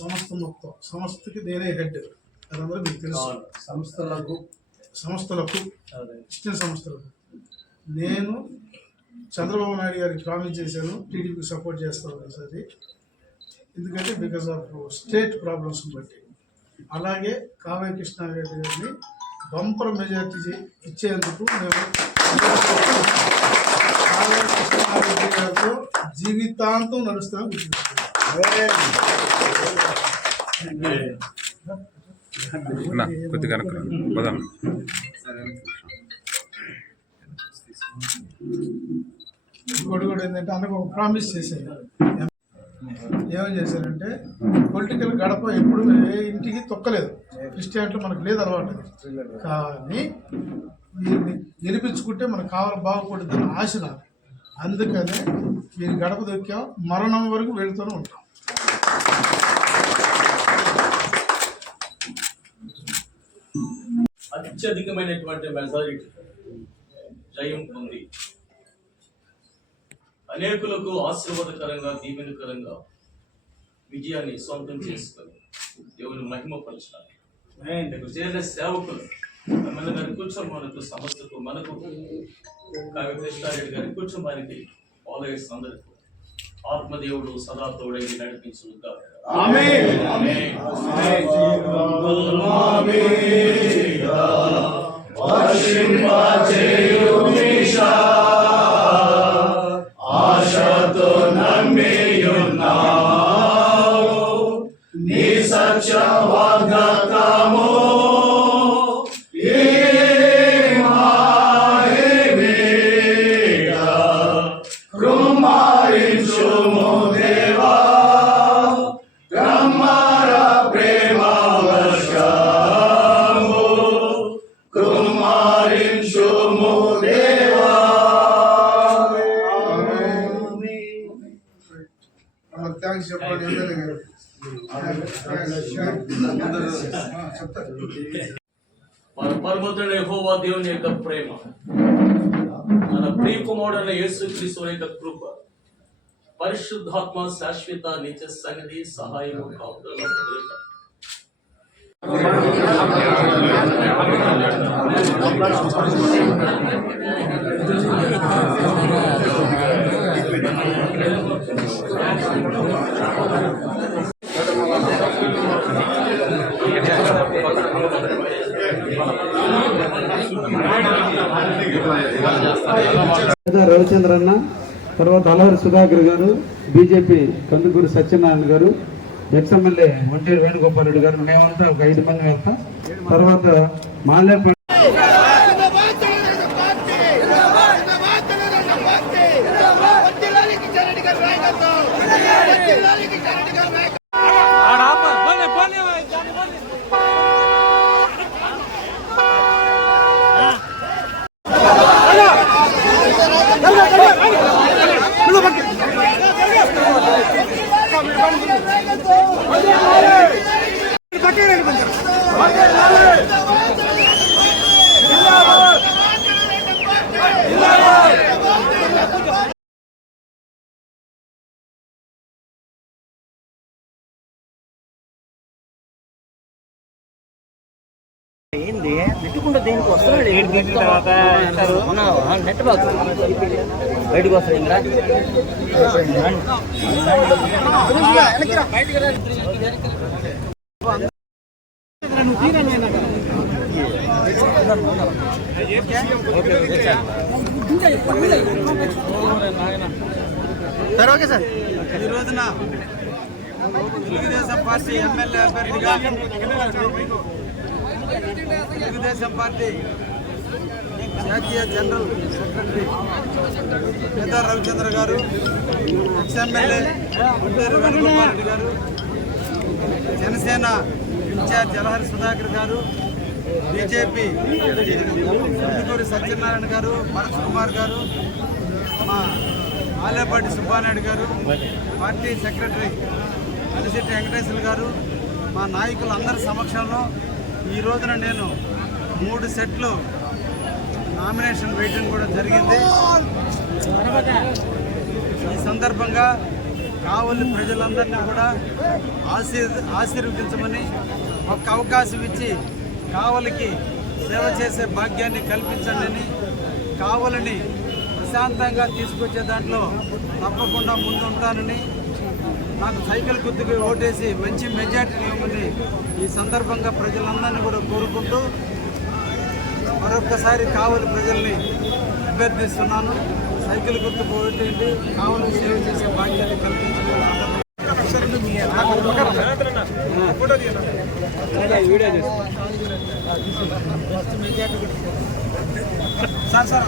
సంస్థ మొత్తం సంస్థకి నేనే హెడ్ అదందరూ మీకు తెలుసు. సంస్థలకు. సంస్థలకు. క్రిస్టియన్ సంస్థలకు. నేను చంద్రబాబు నాయుడు గారికి ప్రామిస్ చేశాను. టీడీపీకి సపోర్ట్ చేస్తాను ఈసారి ఎందుకంటే బికాస్ ఆఫ్ స్టేట్ ప్రాబ్లమ్స్ బట్టి. అలాగే కావ్య కృష్ణారెడ్డి గారిని బంపర్ మెజార్టీ ఇచ్చేందుకు మేము కావ్య కృష్ణారెడ్డి గారితో జీవితాంతం నడుస్తామని గుర్తుంచుకోవాలి నా కొద్దిగా వెనక్కి పోదాం. ఇంకోటి కూడా ఏంటంటే అన్నకు ఒక ప్రామిస్ చేశారు. ఏమని చేశారంటే పొలిటికల్ గడప ఎప్పుడు ఏ ఇంటికి తొక్కలేదు. క్రిస్టియానిటీ మనకు లేదు అలవాటు. కానీ వీరిని గెలిపించుకుంటే మనకు కావాలి బాగుపడుతున్న ఆశ అందుకనే వీరి గడప దొక్కాం మరణం వరకు వెళుతూనే ఉంటాం. అత్యధికమైనటువంటి మెజారిటీ జయం పొంది. అనేకులకు ఆశీర్వాదకరంగా దీవెనకరంగా విజయాన్ని సొంతం చేసుకొని దేవుని మహిమపరచాలి చేరిన సేవకులు ఎమ్మెల్యే గారి సంస్థకు మనకు కావ్య కృష్ణారెడ్డి గారి కుటుంబానికి ఆలయస్ అందరికీ ఆత్మదేవుడు సదా తోడై నడిపించుగా Amen. Amen. Amen. థ్యాంక్స్ చెప్పండి ఎమ్మెల్యే గారు చెప్తారు మన పరమతుడైన యెహోవా దేవుని యొక్క ప్రేమ మన ప్రియ కుమారుడైన యేసుక్రీస్తు యొక్క కృప పరిశుద్ధాత్మ శాశ్వత నిత్య సన్నిధి సహాయము కాపుదల రాజేంద్ర అన్న తర్వాత అలవరి సుధాకర్ గారు బీజేపీ కందుకూరు సత్యనారాయణ గారు ఎక్స్ఎమ్మెల్యే ఒంటేరు వేణుగోపాల్ రెడ్డి గారు మేమంతా ఒక ఐదు మంది వెళ్తాం. తర్వాత మాలేపల్లి ఏంది తర్వాత ఉన్నావు నెట్ బాగు బయటకు వస్తాడు ఇంకా ఓకే సార్. ఈ రోజున తెలుగుదేశం పార్టీ ఎమ్మెల్యే అభ్యర్థిగా తెలుగుదేశం పార్టీ జాతీయ జనరల్ సెక్రటరీ పెద్ద రవిచంద్ర గారు ఎక్స్ ఎమ్మెల్యే గుంటూరు వేణుగోపాల్ రెడ్డి గారు జనసేన ఇన్ఛార్జ్ జలహరి సుధాకర్ గారు బీజేపీ ముందుకూరి సత్యనారాయణ గారు భరత్ కుమార్ గారు మా ఆలేపాటి సుబ్బానాయుడు గారు పార్టీ సెక్రటరీ అలిశెట్టి వెంకటేశ్వర గారు మా నాయకులందరి సమక్షంలో ఈ రోజున నేను మూడు సెట్లు నామినేషన్ వేయడం కూడా జరిగింది. ఈ సందర్భంగా కావలి ప్రజలందరినీ కూడా ఆశీర్ ఆశీర్వదించమని ఒక అవకాశం ఇచ్చి కావలికి సేవ చేసే భాగ్యాన్ని కల్పించండి కావలిని ప్రశాంతంగా తీసుకొచ్చే దాంట్లో తప్పకుండా ముందుంటానని నాకు సైకిల్ గుర్తుకు ఓటేసి మంచి మెజార్టీ ఇవ్వమని ఈ సందర్భంగా ప్రజలందరినీ కూడా కోరుకుంటూ మరొకసారి కావలి ప్రజల్ని అభ్యర్థిస్తున్నాను. సైకిల్ గుర్తు ఓటేయండి కావలి సేవ చేసే భాగ్యాన్ని కల్పించమని సార్ సార్